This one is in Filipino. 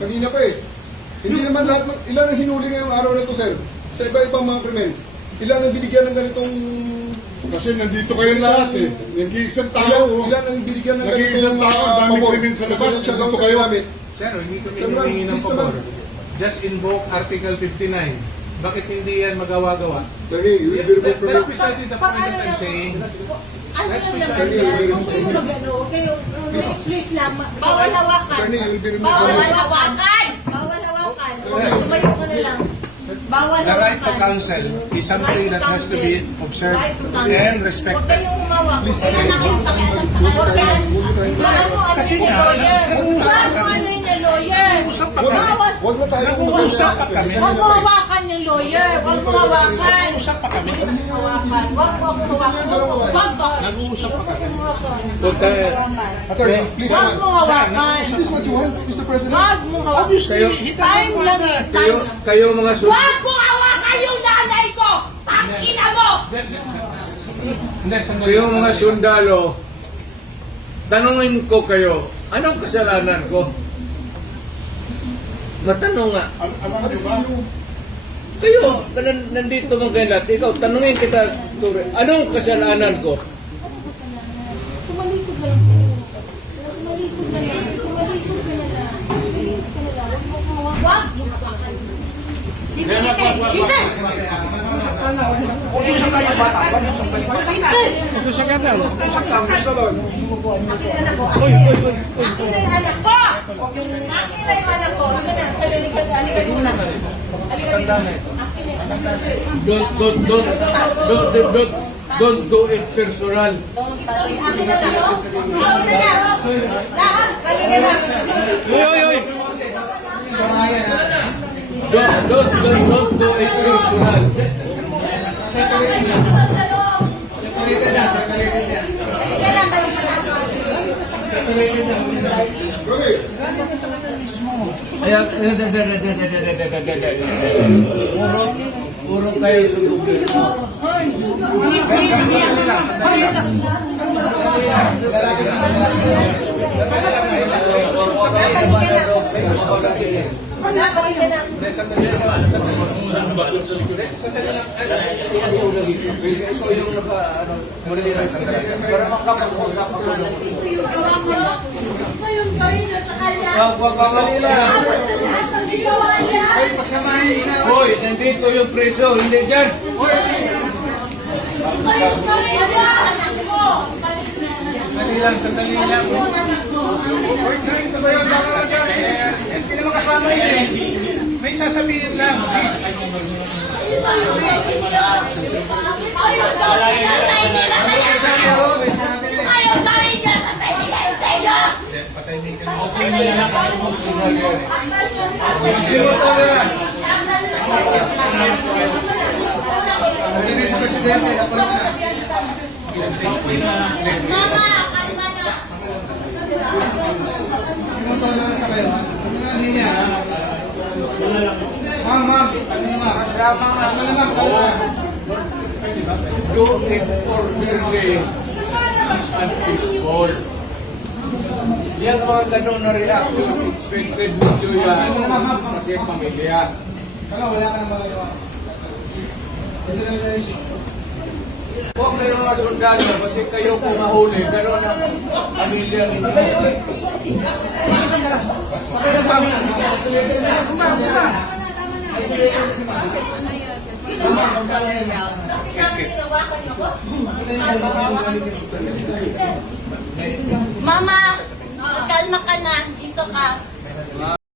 Kanina pa eh. Hindi naman lahat, ng- ilan ang hinuli ngayong araw na to, sir? Sa iba-ibang mga krimen. Ilan ang binigyan ng ganitong... Kasi nandito kayo lahat eh. Nag-iisang Ilan, tao. oh. ilan ang binigyan ng Nag-iisang ganitong... tao, ang daming pabor? krimen sa labas, Presidential nandito kayo. namin. Sir, hindi kami Sir, ma'am, humingi ng please pabor. naman. Just invoke Article 59. Bakit hindi yan magawa-gawa? Attorney, you will be That- That's precisely the point that I'm saying. Huwag huwag kayo, please lang, bawal hawakan. Bawal hawakan! Bawal hawakan. Tumayo ka na lang. Bawal The right to counsel is something that has to be observed and Huwag respected. kayong umawak. Please, Huwag kayong pakialam sa Huwag kanila. huwag Kasi nga, nag-uusap kami. Lawyer. Nag-uusap pa Huwag- kami. Huwag na tayo Nag-uusap pa kami. Huwag mo hawakan yung lawyer. Huwag mo hawakan. Usap pa kami. Hawakan. Huwag mo ako hawakan. Huwag ba? Nag-uusap pa kami. Attorney, please Huwag mo hawakan. Is this what you want, Mr. President? Huwag mo hawakan. Time lang eh. Kayo, kayo mga su... Huwag mo hawakan yung nanay ko! Tangina mo! Kayo mga sundalo, tanungin ko kayo, anong kasalanan ko? Matanong nga. Al- Alam niyo Kasi ba? yung... Kayo, nan- nandito mga kayo lahat, ikaw, tanungin kita, Ture, anong kasalanan ko? Tumalikod na lang kayo. Tumalikod na lang. Tumalikod na lang. Tumalikod ka na lang. Huwag mo hawakan. Huwag. Hindi, hindi, hindi. Mag-usap tayo bata. Mag-usap tayo bata. Mag-usap ka daw. Mag-usap ka. Gusto doon. Akin na po. Akin na yung anak ko! Akin na yung anak ko. Akin na. Halika, halika muna. Halika dito. Akin na yung anak ko. Don't, don't, don't, don't, don't, don't, don't do it personal. Akin na lang. Akin na lang. Lahat. Halika na. Don't, don't, don't, don't do it personal. Halika na. Halika na. Go ahead. Kaya, puro, puro kayo sundugin. Halika na. Hindi, sandali lang. Sandali lang. Hindi, sandali lang. Ay, Ikaw yung naka, ano, muli lang sandali. Para makapag-usap ako. Ngayong gawin na sa kanya. Wag, wag, wag, Manila. Ang ginawa niya. Hoy, nandito yung preso, hindi dyan. Mo. Sandali lang, sandali lang. Hindi naman kasama yun eh. May sasabihin lang. Ayun gawin niya sa inila kaya. Ayun Mama, kalma na. Simuto na sa? Do it orderly and. Yan mga ganun na reaction, expected ninyo yan kasi pamilya. Wala, wala ka nang magagawa. Ito na lang. Huwag kayo mga sundalo kasi kayo kung mahuli, pero ang pamilya ninyo. Mama, Magkalma ka na. Dito ka.